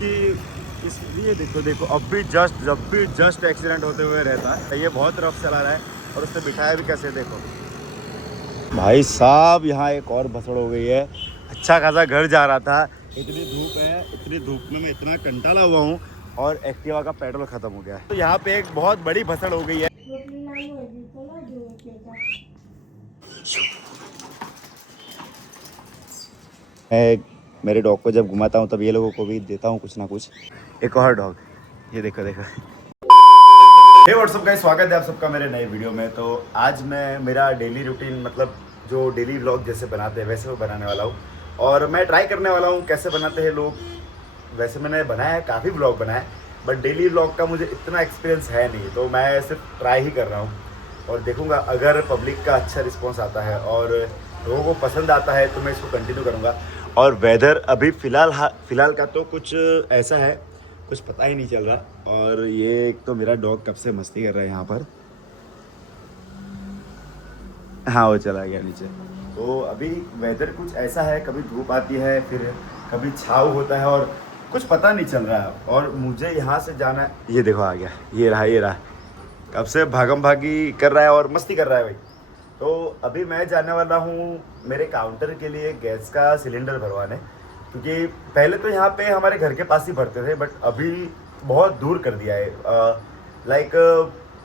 कि इसलिए देखो देखो जब भी जस्ट एक्सीडेंट होते हुए रहता है। ये बहुत रफ चला रहा है और उससे बिठाया भी कैसे देखो भाई साहब। यहाँ एक और भसड़ हो गई है। अच्छा खासा घर जा रहा था, इतनी धूप है, इतनी धूप में मैं इतना कंटाला हुआ हूँ और एक्टिवा का पेट्रोल खत्म हो गया है। तो यहाँ पे एक बहुत बड़ी भसड़ हो गई है। मैं मेरे डॉग को जब घुमाता हूँ तब ये लोगों को भी देता हूँ कुछ ना कुछ। एक और डॉग, ये देखो देखो। हे व्हाट्सअप गाइस, स्वागत है आप सबका मेरे नए वीडियो में। तो आज मैं मेरा डेली रूटीन मतलब जो डेली व्लॉग जैसे बनाते हैं वैसे वो बनाने वाला हूँ। और मैं ट्राई करने वाला हूँ कैसे बनाते हैं लोग। वैसे मैंने बनाया है, काफ़ी व्लॉग बनाया है, बट डेली व्लॉग का मुझे इतना एक्सपीरियंस है नहीं, तो मैं सिर्फ ट्राई ही कर रहा हूँ। और देखूँगा अगर पब्लिक का अच्छा रिस्पॉन्स आता है और लोगों को पसंद आता है तो मैं इसको कंटिन्यू करूँगा। और वेदर अभी फ़िलहाल का तो कुछ ऐसा है, कुछ पता ही नहीं चल रहा। और ये एक तो मेरा डॉग कब से मस्ती कर रहा है यहाँ पर। हाँ, वो चला गया नीचे। तो अभी वेदर कुछ ऐसा है, कभी धूप आती है फिर कभी छाव होता है और कुछ पता नहीं चल रहा है। और मुझे यहाँ से जाना है। ये देखो आ गया, ये रहा। कब से भागम भागी कर रहा है और मस्ती कर रहा है भाई। तो अभी मैं जाने वाला हूँ मेरे काउंटर के लिए गैस का सिलेंडर भरवाने, क्योंकि पहले तो यहाँ पे हमारे घर के पास ही भरते थे, बट अभी बहुत दूर कर दिया है। लाइक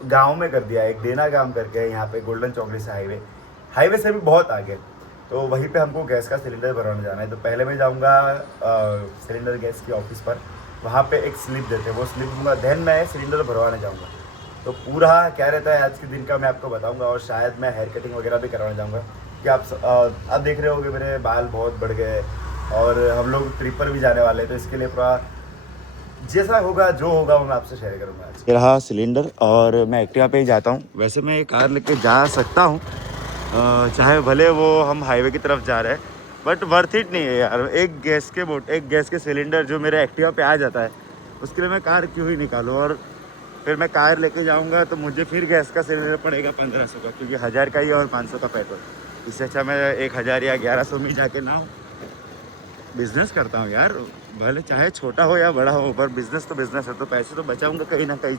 गांव में कर दिया है, एक देना गांव करके है यहाँ पे, गोल्डन चौकड़ी से हाईवे से भी बहुत आगे। तो वहीं पे हमको गैस का सिलेंडर भरवाने जाना है। तो पहले मैं जाऊँगा सिलेंडर गैस की ऑफिस पर, वहाँ पे एक स्लिप देते हैं, वो स्लिप दूंगा, देन मैं सिलेंडर भरवाने जाऊँगा। तो पूरा क्या रहता है आज के दिन का मैं आपको बताऊंगा। और शायद मैं हेयर कटिंग वगैरह भी करवाने जाऊंगा, कि आप देख रहे होंगे मेरे बाल बहुत बढ़ गए और हम लोग ट्रिप पर भी जाने वाले हैं। तो इसके लिए पूरा जैसा होगा जो होगा वो मैं आपसे शेयर करूंगा आज। ये रहा सिलेंडर और मैं एक्टिवा पे ही जाता हूँ। वैसे मैं कार लेके जा सकता हूँ, चाहे भले वो हम हाईवे की तरफ जा रहे हैं, बट वर्थ इट नहीं है यार। एक गैस के सिलेंडर जो मेरे एक्टिवा पे आ जाता है, उसके लिए मैं कार क्यों ही निकालूँ। और फिर मैं कार लेके जाऊंगा तो मुझे फिर गैस का सिलेंडर पड़ेगा 1500 का, क्योंकि 1000 का ही और 500 का पेट्रोल। इससे अच्छा मैं 1000 या 1100 में जाके ना बिजनेस करता हूँ यार। भले चाहे छोटा हो या बड़ा हो, पर बिजनेस तो बिजनेस है, तो पैसे तो बचाऊंगा कहीं ना कहीं।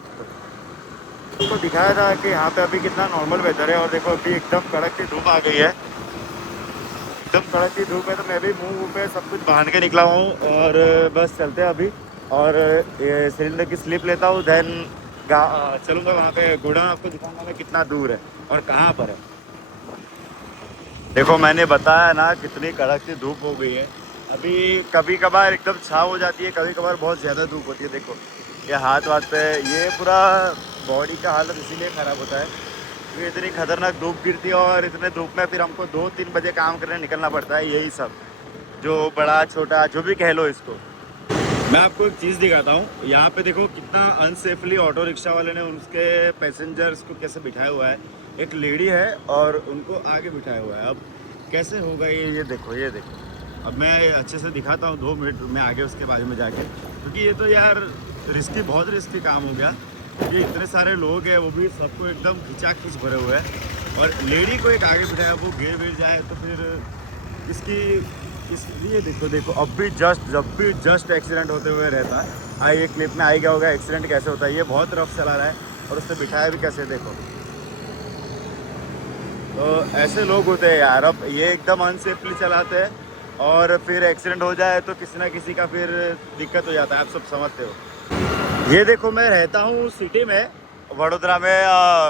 तो दिखाया था कि यहाँ पे अभी कितना नॉर्मल वेदर है, और देखो अभी एकदम कड़क की धूप आ गई है। एकदम कड़क की धूप है, तो मैं भी मुंह पे सब कुछ बांध के निकला हूँ और बस चलते हैं अभी। और ये सिलेंडर की स्लिप लेता हूँ, देन चलूँगा वहाँ पे। गोडाउन आपको दिखाऊंगा मैं कितना दूर है और कहाँ पर है। देखो मैंने बताया ना कितनी कड़क सी धूप हो गई है। अभी कभी कभार एकदम छाँव हो जाती है, कभी कभार बहुत ज़्यादा धूप होती है। देखो ये हाथ वाथ पे, ये पूरा बॉडी का हालत इसीलिए ख़राब होता है क्योंकि इतनी खतरनाक धूप गिरती है। और इतने धूप में फिर हमको 2-3 बजे काम करने निकलना पड़ता है। यही सब जो बड़ा छोटा जो भी कह लो इसको। मैं आपको एक चीज़ दिखाता हूँ। यहाँ पे देखो कितना अनसेफली ऑटो रिक्शा वाले ने उसके पैसेंजर्स को कैसे बिठाया हुआ है। एक लेडी है और उनको आगे बिठाया हुआ है। अब कैसे होगा ये देखो ये देखो। अब मैं अच्छे से दिखाता हूँ, 2 मिनट में आगे उसके बाजू में जाके, क्योंकि ये तो यार बहुत रिस्की काम हो गया। क्योंकि इतने सारे लोग हैं, वो भी सबको एकदम खिंचाखिंच भरे हुए हैं, और लेडी को एक आगे बिठाया, वो गिर जाए तो फिर इसकी इसलिए देखो देखो जब भी जस्ट एक्सीडेंट होते हुए रहता है। ये क्लिप में आ गया होगा एक्सीडेंट कैसे होता है। ये बहुत रफ चला रहा है और उससे बिठाया भी कैसे देखो। तो ऐसे लोग होते हैं यार। अब ये एकदम अनसेफली चलाते हैं और फिर एक्सीडेंट हो जाए तो किसी ना किसी का फिर दिक्कत हो जाता है, आप सब समझते हो। ये देखो मैं रहता हूँ सिटी में, वडोदरा में,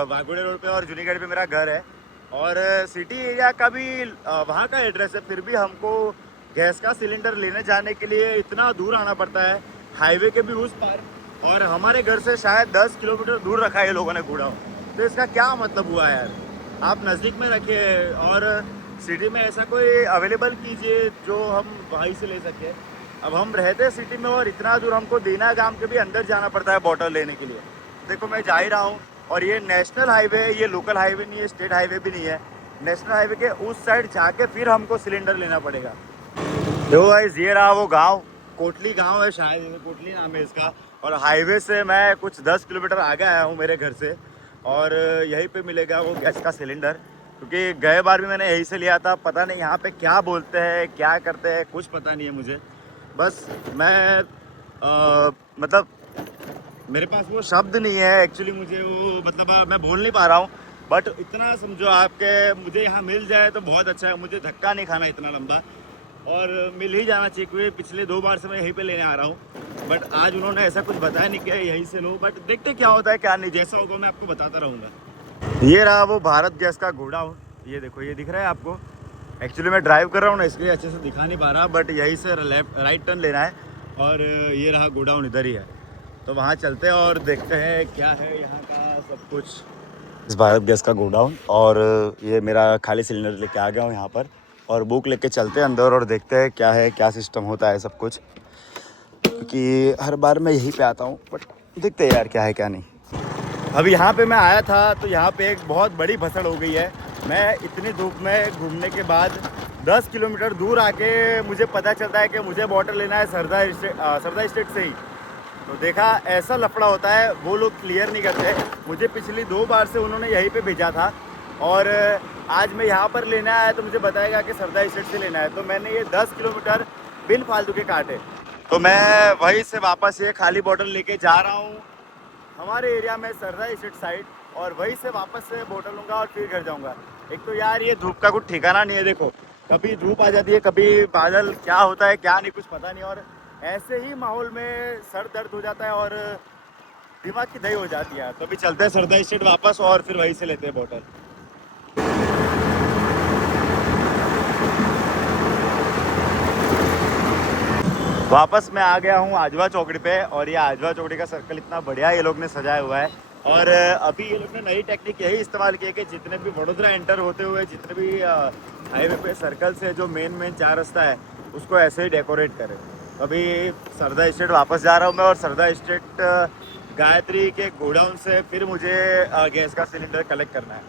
वाघोड़े रोड पे, और जूनीगढ़ पे मेरा घर है। और सिटी एरिया का भी वहाँ का एड्रेस है, फिर भी हमको गैस का सिलेंडर लेने जाने के लिए इतना दूर आना पड़ता है, हाईवे के भी उस पार। और हमारे घर से शायद 10 किलोमीटर दूर रखा है ये लोगों ने गोडाउन। तो इसका क्या मतलब हुआ यार। आप नज़दीक में रखिए और सिटी में ऐसा कोई अवेलेबल कीजिए जो हम वहीं से ले सकें। अब हम रहते हैं सिटी में और इतना दूर हमको देना गांव के भी अंदर जाना पड़ता है बॉटल लेने के लिए। देखो मैं जा ही रहा हूँ, और ये नेशनल हाईवे है, ये लोकल हाईवे नहीं है, स्टेट हाईवे भी नहीं है। नेशनल हाईवे के उस साइड जाके फिर हमको सिलेंडर लेना पड़ेगा। देखो गाइस, ये रहा वो गांव, कोटली गांव है शायद, कोटली नाम है इसका। और हाईवे से मैं कुछ 10 किलोमीटर आगे आया हूँ मेरे घर से, और यहीं पे मिलेगा वो गैस का सिलेंडर। क्योंकि गए बार भी मैंने यहीं से लिया था। पता नहीं यहाँ पे क्या बोलते हैं क्या करते हैं, कुछ पता नहीं है मुझे। बस मैं मतलब मेरे पास वो शब्द नहीं है एक्चुअली, मुझे वो मतलब मैं बोल नहीं पा रहा हूँ। बट इतना समझो आपके, मुझे यहाँ मिल जाए तो बहुत अच्छा है। मुझे धक्का नहीं खाना इतना लंबा, और मिल ही जाना चाहिए, क्योंकि पिछले 2 बार से मैं यहीं पे लेने आ रहा हूँ। बट आज उन्होंने ऐसा कुछ बताया नहीं कि यहीं से लो, बट देखते क्या होता है क्या नहीं, जैसा होगा मैं आपको बताता रहूँगा। ये रहा वो भारत गैस का गोडाउन, ये देखो, ये दिख रहा है आपको। एक्चुअली मैं ड्राइव कर रहा हूँ ना, इसलिए अच्छे से दिखा नहीं पा रहा, बट यहीं से लेफ्ट राइट टर्न लेना है, और ये रहा गोडाउन इधर ही है। तो वहाँ चलते हैं और देखते हैं क्या है यहाँ का सब कुछ। इस भारत गैस का गोडाउन, और ये मेरा खाली सिलेंडर लेके आ गया हूँ यहाँ पर, और बुक लेके चलते हैं अंदर और देखते हैं क्या है, क्या सिस्टम होता है सब कुछ, क्योंकि हर बार मैं यहीं पे आता हूँ। बट देखते हैं यार क्या है क्या नहीं। अभी यहाँ पे मैं आया था तो यहाँ पे एक बहुत बड़ी भसड़ हो गई है। मैं इतनी धूप में घूमने के बाद 10 किलोमीटर दूर आके मुझे पता चलता है कि मुझे वाटर लेना है सरदा स्टेट से ही। तो देखा ऐसा लफड़ा होता है, वो लोग क्लियर नहीं करते। मुझे पिछली 2 बार से उन्होंने यहीं पे भेजा था, और आज मैं यहाँ पर लेना है तो मुझे बताएगा कि सरदा स्टेट से लेना है। तो मैंने ये 10 किलोमीटर बिन फालतू के काटे। तो मैं वहीं से वापस ये खाली बॉटल लेके जा रहा हूँ हमारे एरिया में सरदा स्टेट साइड, और वहीं से वापस से बोतल लूँगा और फिर घर जाऊँगा। एक तो यार ये धूप का कुछ ठिकाना नहीं है, देखो कभी धूप आ जाती है, कभी बादल, क्या होता है क्या नहीं कुछ पता नहीं। और ऐसे ही माहौल में सर दर्द हो जाता है और दिमाग की दही हो जाती है। तो अभी चलते हैं सरदा स्टेट वापस, और फिर वहीं से लेते हैं बोतल। वापस मैं आ गया हूँ आजवा चौकड़ी पे, और ये आजवा चौकड़ी का सर्कल इतना बढ़िया ये लोग ने सजाया हुआ है। और अभी ये लोग ने नई टेक्निक यही इस्तेमाल की है कि जितने भी वडोदरा एंटर होते हुए जितने भी हाईवे पे सर्कल से जो मेन 4 रास्ता है उसको ऐसे ही डेकोरेट करें। अभी सरदा स्टेट वापस जा रहा हूँ मैं, और सरदा स्टेट गायत्री के गोडाउन से फिर मुझे गैस का सिलेंडर कलेक्ट करना है।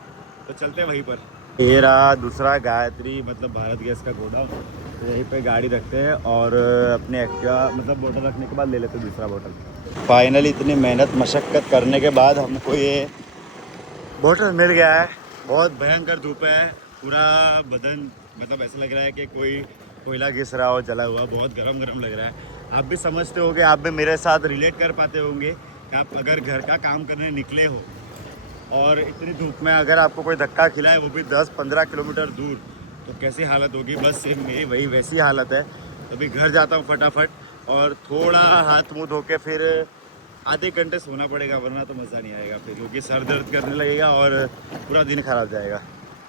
तो चलते हैं वहीं पर। ये रहा दूसरा गायत्री मतलब भारत गैस का गोडाउन। तो यहीं पे गाड़ी रखते हैं और अपने एक्टिवा मतलब बोतल रखने के बाद ले लेते हैं दूसरा बोतल। फाइनली इतनी मेहनत मशक्क़त करने के बाद हमको ये बोतल मिल गया है। बहुत भयंकर धूप है, पूरा बदन मतलब ऐसा लग रहा है कि कोई कोयला घिस रहा हो, जला हुआ, बहुत गरम गरम लग रहा है। आप भी समझते होंगे, आप भी मेरे साथ रिलेट कर पाते होंगे कि आप अगर घर का काम करने निकले हो और इतनी धूप में अगर आपको कोई धक्का खिलाए, वो भी 10-15 किलोमीटर दूर, तो कैसी हालत होगी। बस सेम मेरी वही वैसी हालत है। तो अभी घर जाता हूँ फटाफट, और थोड़ा हाथ मुँह धो के फिर आधे घंटे सोना पड़ेगा, वरना तो मज़ा नहीं आएगा फिर, क्योंकि सर दर्द करने लगेगा और पूरा दिन खराब जाएगा।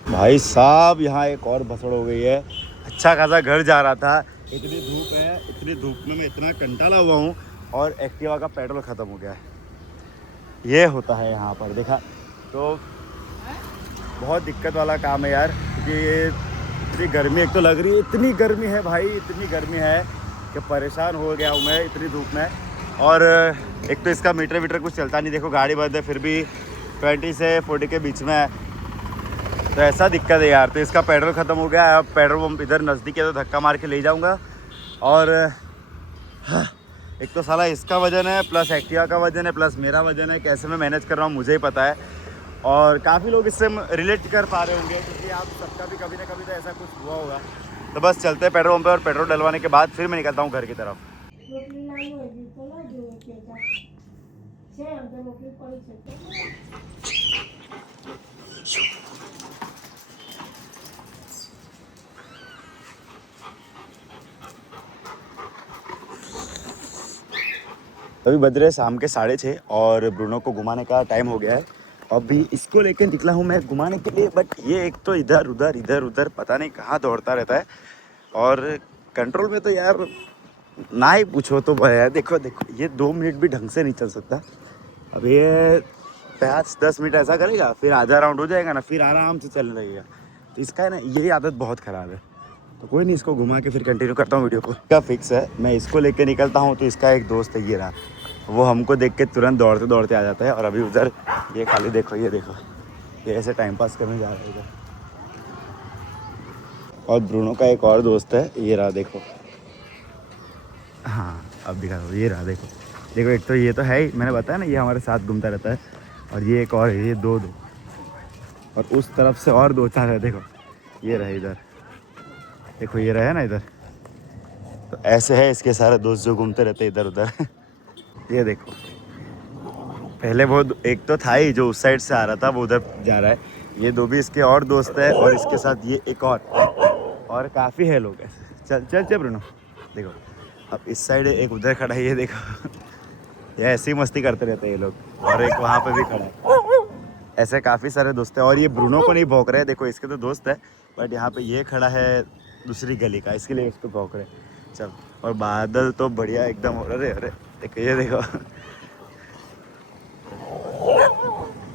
भाई साहब यहाँ एक और भसड़ हो गई है। अच्छा खासा घर जा रहा था, इतनी धूप है, इतनी धूप में मैं इतना कंटाला हुआ हूँ, और एक्टिवा का पेट्रोल ख़त्म हो गया है। ये होता है यहाँ पर, देखा तो बहुत दिक्कत वाला काम है यार, क्योंकि ये इतनी गर्मी एक तो लग रही है, इतनी गर्मी है भाई, इतनी गर्मी है कि परेशान हो गया हूँ मैं इतनी धूप में। और एक तो इसका मीटर वीटर कुछ चलता नहीं, देखो गाड़ी बंद है फिर भी 20 से 40 के बीच में है, तो ऐसा दिक्कत है यार। तो इसका पेट्रोल ख़त्म हो गया है। अब पेट्रोल पम्प इधर नज़दीक है तो धक्का मार के ले जाऊँगा। और हाँ, एक तो साला इसका वजन है प्लस एक्टिवा का वजन है प्लस मेरा वजन है, कैसे मैं मैनेज कर रहा हूँ मुझे ही पता है। और काफ़ी लोग इससे रिलेट कर पा रहे होंगे, क्योंकि आप सबका भी कभी ना कभी तो ऐसा कुछ हुआ होगा। तो बस चलते हैं पेट्रोल पंप पे, और पेट्रोल डलवाने के बाद फिर मैं निकलता हूँ घर की तरफ। अभी बज रहे शाम के 6:30 और ब्रूनो को घुमाने का टाइम हो गया है। अभी इसको लेकर निकला हूँ मैं घुमाने के लिए, बट ये एक तो इधर उधर पता नहीं कहाँ दौड़ता रहता है, और कंट्रोल में तो यार ना ही पूछो तो भैया। देखो ये 2 मिनट भी ढंग से नहीं चल सकता। अब ये 5-10 मिनट ऐसा करेगा, फिर आधा राउंड हो जाएगा ना, फिर आराम से चलने लगेगा। तो इसका है ना, यही आदत बहुत ख़राब है। तो कोई नहीं, इसको घुमा के फिर कंटिन्यू करता हूँ वीडियो को। क्या फिक्स है, मैं इसको लेके निकलता हूँ तो इसका एक दोस्त है ये रहा, वो हमको देख के तुरंत दौड़ते दौड़ते आ जाता है। और अभी उधर ये खाली देखो, ये ऐसे टाइम पास करने जा रहा है इधर। और ब्रूनो का एक और दोस्त है, ये रहा देखो। हाँ अब दिखा दो, ये रहा देखो। एक तो ये तो है ही, मैंने बताया ना ये हमारे साथ घूमता रहता है। और ये एक और है, ये दो और उस तरफ से और 2-4 है। देखो ये रहे इधर, देखो ये रहे ना इधर, तो ऐसे है इसके सारे दोस्त जो घूमते रहते इधर उधर। ये देखो, पहले वो एक तो था ही जो उस साइड से आ रहा था, वो उधर जा रहा है। ये दो भी इसके और दोस्त है, और इसके साथ ये एक और काफ़ी है लोग ऐसे। चल चल चल ब्रूनो, देखो अब इस साइड एक उधर खड़ा है, ये देखो। ये ऐसी मस्ती करते रहते हैं ये लोग, और एक वहाँ पे भी खड़ा है। ऐसे काफ़ी सारे दोस्त हैं, और ये ब्रूनो को नहीं भौंक रहे हैं, देखो इसके तो दोस्त है, बट यहाँ पे ये खड़ा है दूसरी गली का, इसके लिए इसको भौंक रहे हैं। चल, और बादल तो बढ़िया एकदम, अरे अरे देखो, ये देखो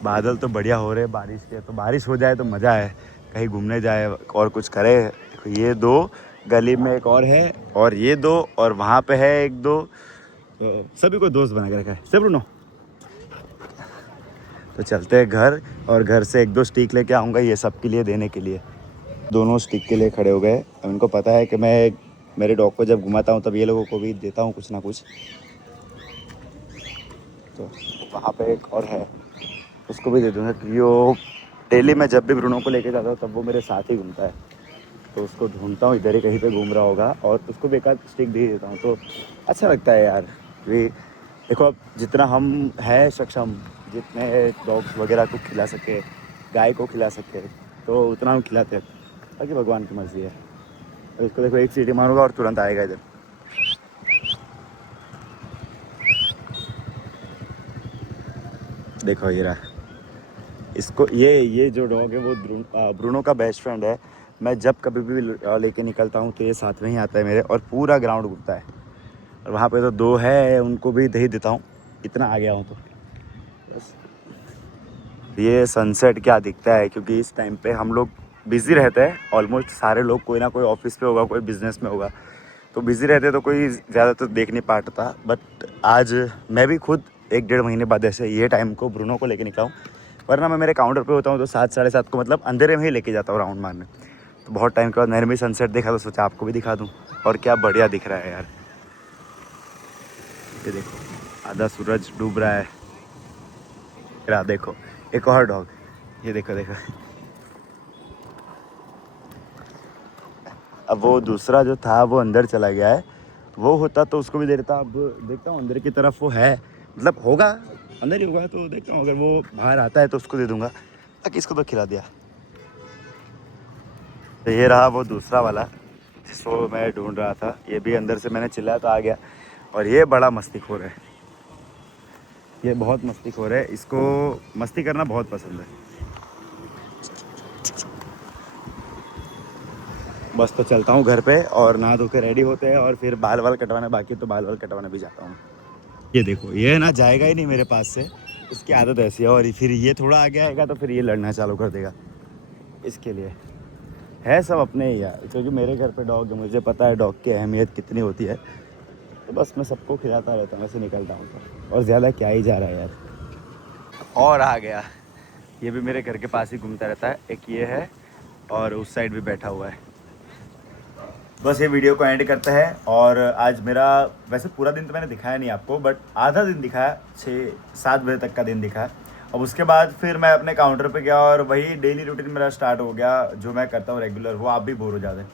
बादल तो बढ़िया हो रहे हैं बारिश के। तो बारिश हो जाए तो मज़ा है, कहीं घूमने जाए और कुछ करे। देखो ये दो, गली में एक और है, और ये दो, और वहाँ पे है एक दो, तो सभी को दोस्त बना के रखा है सब ब्रूनो। तो चलते हैं घर, और घर से एक दो स्टिक लेके आऊँगा ये सब के लिए देने के लिए। दोनों स्टिक के लिए खड़े हो गए। उनको पता है कि मैं मेरे डॉग को जब घुमाता हूँ तब ये लोगों को भी देता हूँ कुछ ना कुछ। तो वहाँ पे एक और है, उसको भी दे दूँगा, क्योंकि वो डेली मैं जब भी ब्रूनो को लेके जाता हूँ तब वो मेरे साथ ही घूमता है। तो उसको ढूंढता हूँ, इधर ही कहीं पे घूम रहा होगा, और उसको भी एक आध स्टिक दे देता हूँ। तो अच्छा लगता है यार। कि देखो अब जितना हम हैं सक्षम, जितने डॉग्स वगैरह को खिला सके, गाय को खिला सके, तो उतना हम खिलाते हैं। बाकी भगवान की मर्जी है। तो इसको देखो, एक सीटी मारूंगा और तुरंत आएगा इधर। देखो ये रहा इसको, ये जो डॉग है वो ब्रूनो का बेस्ट फ्रेंड है। मैं जब कभी भी लेके निकलता हूँ तो ये साथ में ही आता है मेरे, और पूरा ग्राउंड घूमता है। और वहाँ पे तो दो है, उनको भी दे देता हूँ, इतना आ गया हूँ तो बस। ये सनसेट क्या दिखता है, क्योंकि इस टाइम पे हम लोग बिज़ी रहते हैं। ऑलमोस्ट सारे लोग, कोई ना कोई ऑफिस पे होगा, कोई बिज़नेस में होगा, तो बिज़ी रहते तो कोई ज़्यादा तो देख नहीं पाता। बट आज मैं भी खुद 1-1.5 महीने बाद ऐसे ये टाइम को ब्रूनो को लेके निकला हूँ। वरना मैं मेरे काउंटर पे होता हूँ तो 7 साढ़े 7 को, मतलब अंधेरे में ही लेके जाता हूँ राउंड मारने। तो बहुत टाइम के बाद मैंने भी सनसेट देखा, तो सोचा आपको भी दिखा दूँ। और क्या बढ़िया दिख रहा है यार, ये देखो आधा सूरज डूब रहा है। फिर देखो एक और डॉग, ये देखो देखो। अब वो दूसरा जो था वो अंदर चला गया है, वो होता तो उसको भी दे देता। अब देखता हूँ अंदर की तरफ वो है, मतलब होगा अंदर ही होगा, तो देखता हूँ अगर वो बाहर आता है तो उसको दे दूँगा। ताकि इसको तो खिला दिया। तो ये रहा वो दूसरा वाला जिसको मैं ढूंढ रहा था, ये भी अंदर से मैंने चिल्लाया तो आ गया। और ये बड़ा मस्तीखोर है, ये बहुत मस्तीखोर है, इसको मस्ती करना बहुत पसंद है। बस तो चलता हूँ घर पे, और नहा धो के रेडी होते हैं, और फिर बाल वाल कटवाना बाकी, तो बाल वाल कटवाने भी जाता हूँ। ये देखो, ये ना जाएगा ही नहीं मेरे पास से, इसकी आदत ऐसी है। और फिर ये थोड़ा आगे आएगा तो फिर ये लड़ना चालू कर देगा। इसके लिए है सब अपने ही यार, क्योंकि मेरे घर पे डॉग है, मुझे पता है डॉग की अहमियत कितनी होती है। तो बस मैं सबको खिलाता रहता हूँ, ऐसे निकलता हूँ तो। और ज़्यादा क्या ही जा रहा है यार। और आ गया, ये भी मेरे घर के पास ही घूमता रहता है। एक ये है, और उस साइड भी बैठा हुआ है। बस ये वीडियो को एंड करते हैं। और आज मेरा, वैसे पूरा दिन तो मैंने दिखाया नहीं आपको, बट आधा दिन दिखाया, 6-7 बजे तक का दिन दिखाया। अब उसके बाद फिर मैं अपने काउंटर पे गया, और वही डेली रूटीन मेरा स्टार्ट हो गया, जो मैं करता हूँ रेगुलर, वो आप भी बोर हो जाते हैं।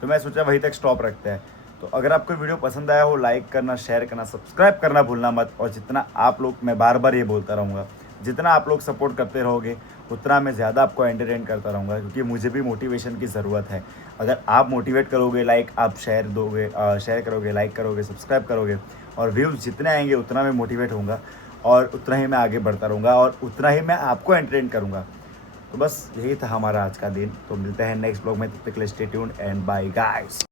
तो मैं सोचा वहीं तक स्टॉप रखते हैं। तो अगर आपको वीडियो पसंद आया हो, लाइक करना, शेयर करना, सब्सक्राइब करना भूलना मत। और जितना आप लोग, मैं बार बार ये बोलता रहूँगा, जितना आप लोग सपोर्ट करते रहोगे उतना मैं ज़्यादा आपको एंटरटेन करता रहूँगा, क्योंकि मुझे भी मोटिवेशन की ज़रूरत है। अगर आप मोटिवेट करोगे, लाइक आप शेयर दोगे, शेयर करोगे, लाइक करोगे, सब्सक्राइब करोगे, और व्यूज़ जितने आएंगे उतना मैं मोटिवेट होऊंगा, और उतना ही मैं आगे बढ़ता रहूँगा, और उतना ही मैं आपको एंटरटेन करूँगा। तो बस यही था हमारा आज का दिन। तो मिलते हैं नेक्स्ट ब्लॉग में, तब तक के लिए stay tuned and bye guys.